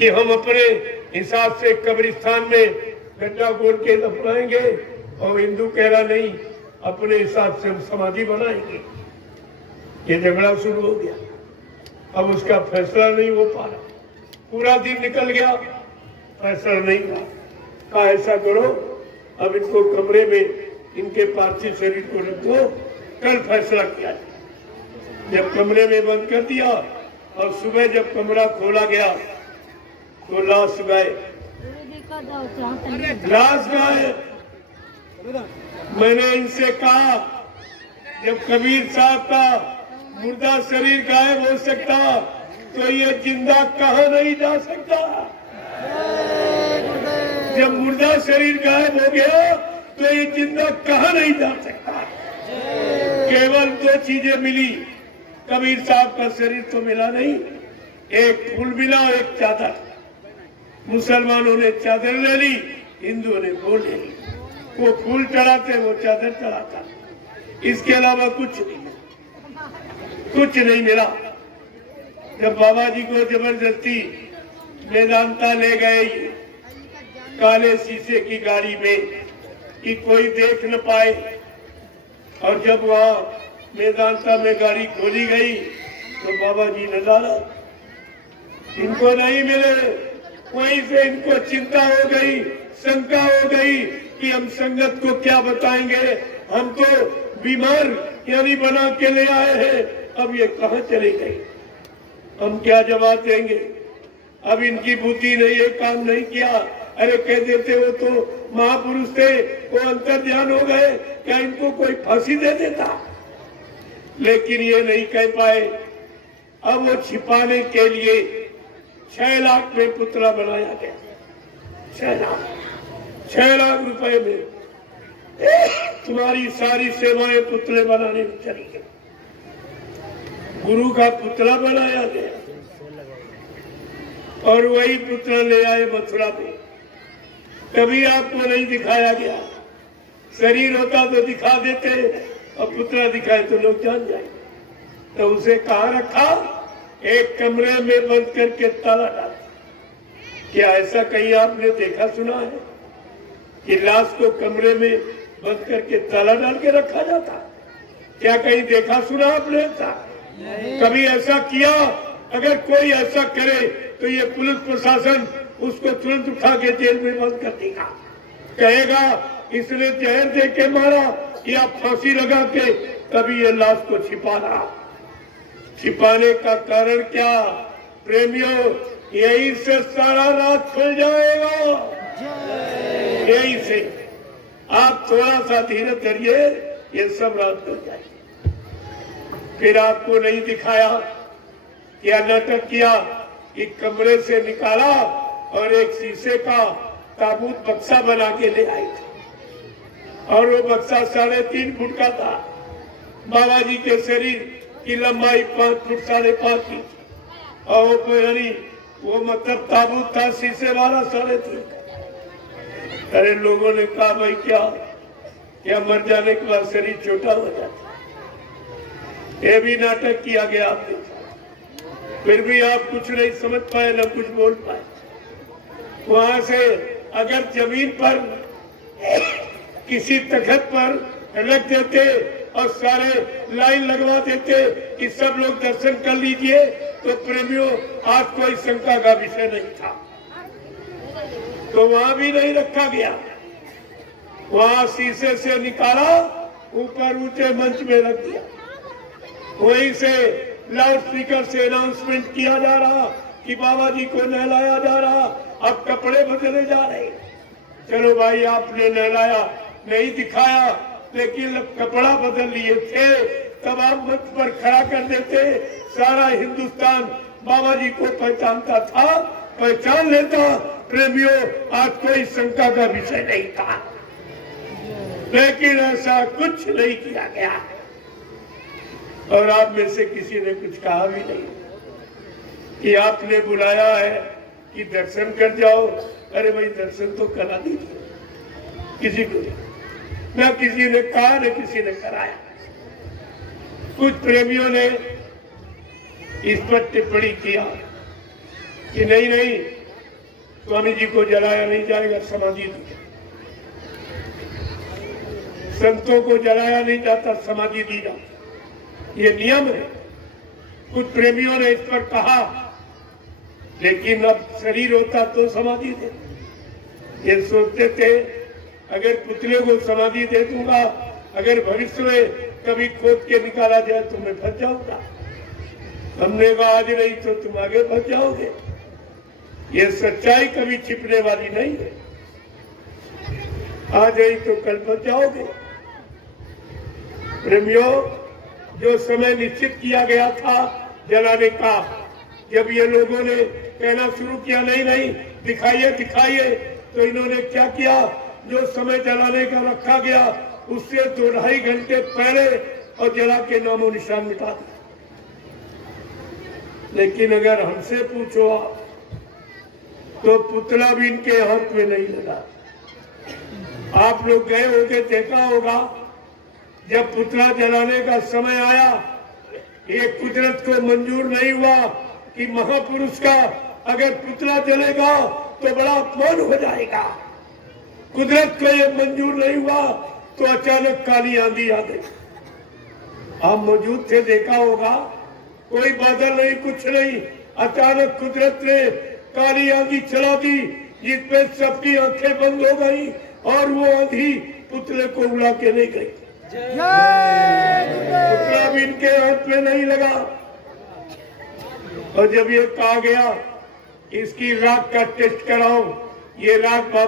कि हम अपने हिसाब से कब्रिस्तान में गड्ढा गोल के दफनाएंगे और हिंदू कह रहा नहीं, अपने हिसाब से हम समाधि बनाएंगे। ये झगड़ा शुरू हो गया। अब उसका फैसला नहीं हो पा रहा, पूरा दिन निकल गया, फैसला नहीं हुआ। कहा ऐसा करो, अब इनको कमरे में इनके पार्थिव शरीर को रख दो, कल फैसला किया जाए। जब कमरे में बंद कर दिया और सुबह जब कमरा खोला गया तो लाश गायब। लाश गायब। मैंने इनसे कहा जब कबीर साहब का मुर्दा शरीर गायब हो सकता तो ये जिंदा कहाँ नहीं जा सकता। जब मुर्दा शरीर गायब हो गया तो ये जिंदा कहाँ नहीं जा सकता। केवल दो चीजें मिली, कबीर साहब का शरीर तो मिला नहीं, एक फूल मिला और एक चादर। मुसलमानों ने चादर ले ली, हिंदुओं ने वो ले ली। वो फूल चढ़ाते, वो चादर चढ़ाता, इसके अलावा कुछ नहीं, कुछ नहीं मिला। जब बाबा जी को जबरदस्ती वेदांता ले गए काले शीशे की गाड़ी में कि कोई देख न पाए, और जब वहाँ वेदांता में गाड़ी खोली गई तो बाबा जी नजारा इनको नहीं मिले। वहीं से इनको चिंता हो गई, शंका हो गई कि हम संगत को क्या बताएंगे, हम तो बीमार यानी बना के ले आए हैं, अब ये कहाँ चली गई, हम क्या जवाब देंगे। अब इनकी बुद्धि ने ये काम नहीं किया। अरे कह देते वो तो महापुरुष थे, वो अंतर ध्यान हो गए, क्या इनको कोई फांसी दे देता। लेकिन ये नहीं कह पाए। अब वो छिपाने के लिए 6 लाख में पुतला बनाया गया। 6 लाख रुपए में तुम्हारी सारी सेवाएं पुतले बनाने में चली गई। गुरु का पुतला बनाया गया और वही पुतला ले आए मथुरा में। कभी आपको नहीं दिखाया गया। शरीर होता तो दिखा देते और पुतला दिखाए तो लोग जान जाए। तो उसे कहाँ रखा? एक कमरे में बंद करके ताला डाला। क्या ऐसा कहीं आपने देखा सुना है कि लाश को कमरे में बंद करके ताला डाल के रखा जाता? क्या कहीं देखा सुना आपने ऐसा? कभी ऐसा किया? अगर कोई ऐसा करे तो ये पुलिस प्रशासन उसको तुरंत उठा के जेल में बंद कर देगा। कहेगा इसने जहर दे के मारा या फांसी लगा के। कभी ये लाश को छिपाना, छिपाने का कारण क्या? प्रेमियों, यही से सारा रात खुल जाएगा। यही से आप थोड़ा सा धीरे धरिए, ये सब रात खुल जाएगी। फिर आपको नहीं दिखाया, क्या नाटक किया कि कमरे से निकाला और एक शीशे का ताबूत बक्सा बना के ले आई थी। और वो बक्सा 3.5 फुट का था। बाबा जी के शरीर की लंबाई 5 फुट 5.5 की। और वो मतलब ताबूत था शीशे वाला 3.5 का। अरे लोगों ने कहा भाई क्या मर जाने के बाद शरीर छोटा हो जाता। ये भी नाटक किया गया आपने। फिर भी आप कुछ नहीं समझ पाए, न कुछ बोल पाए। वहां से अगर जमीन पर किसी तख्त पर रख देते और सारे लाइन लगवा देते कि सब लोग दर्शन कर लीजिए, तो प्रेमियों आज कोई शंका का विषय नहीं था। तो वहां भी नहीं रखा गया। वहां शीशे से निकाला, ऊपर ऊंचे मंच में रख दिया। वहीं से लाउड स्पीकर से अनाउंसमेंट किया जा रहा कि बाबा जी को नहलाया जा रहा, अब कपड़े बदले जा रहे। चलो भाई, आपने नहलाया नहीं दिखाया, लेकिन कपड़ा बदल लिए थे, तब आप मंच पर खड़ा कर देते। सारा हिंदुस्तान बाबा जी को पहचानता था, पहचान लेता। प्रेमियों, आज कोई शंका का विषय नहीं था। लेकिन ऐसा कुछ नहीं किया गया और आप में से किसी ने कुछ कहा भी नहीं कि आपने बुलाया है कि दर्शन कर जाओ। अरे भाई, दर्शन तो करा दीजिए। किसी को न किसी ने कहा, न किसी ने कराया। कुछ प्रेमियों ने इस पर टिप्पणी किया कि नहीं, स्वामी जी को जलाया नहीं जाएगा, समाधि दी जाए। संतों को जलाया नहीं जाता, समाधि दी जाती। ये नियम है। कुछ प्रेमियों ने इस पर कहा, लेकिन अब शरीर होता तो समाधि दे। ये सोचते थे अगर पुतले को समाधि दे दूंगा, अगर भविष्य में कभी खोद के निकाला जाए तो मैं फंस जाऊंगा। हमने कहा आज नहीं तो तुम आगे फंस जाओगे। ये सच्चाई कभी छिपने वाली नहीं है। आज नहीं तो कल फंस जाओगे। प्रेमियों, जो समय निश्चित किया गया था जलाने का, जब ये लोगों ने कहना शुरू किया नहीं नहीं दिखाइए दिखाइए, तो इन्होंने क्या किया, जो समय जलाने का रखा गया उससे 2-2.5 घंटे पहले और जला के नामो निशान मिटा दिया। लेकिन अगर हमसे पूछो तो पुतला भी इनके हाथ में नहीं लगा। आप लोग गए होंगे, देखा होगा, जब पुतला जलाने का समय आया, ये कुदरत को मंजूर नहीं हुआ कि महापुरुष का अगर पुतला जलेगा तो बड़ा अपमान हो जाएगा। कुदरत को ये मंजूर नहीं हुआ तो अचानक काली आंधी आ गई। आप मौजूद थे, देखा होगा, कोई बादल नहीं, कुछ नहीं, अचानक कुदरत ने काली आंधी चला दी, जिसपे सबकी आंखें बंद हो गई और वो आंधी पुतले को उड़ा के नहीं गई। पुतला भी इनके हाथ में नहीं लगा। और जब ये कहा गया इसकी राख का टेस्ट कराओ, ये राख बाबा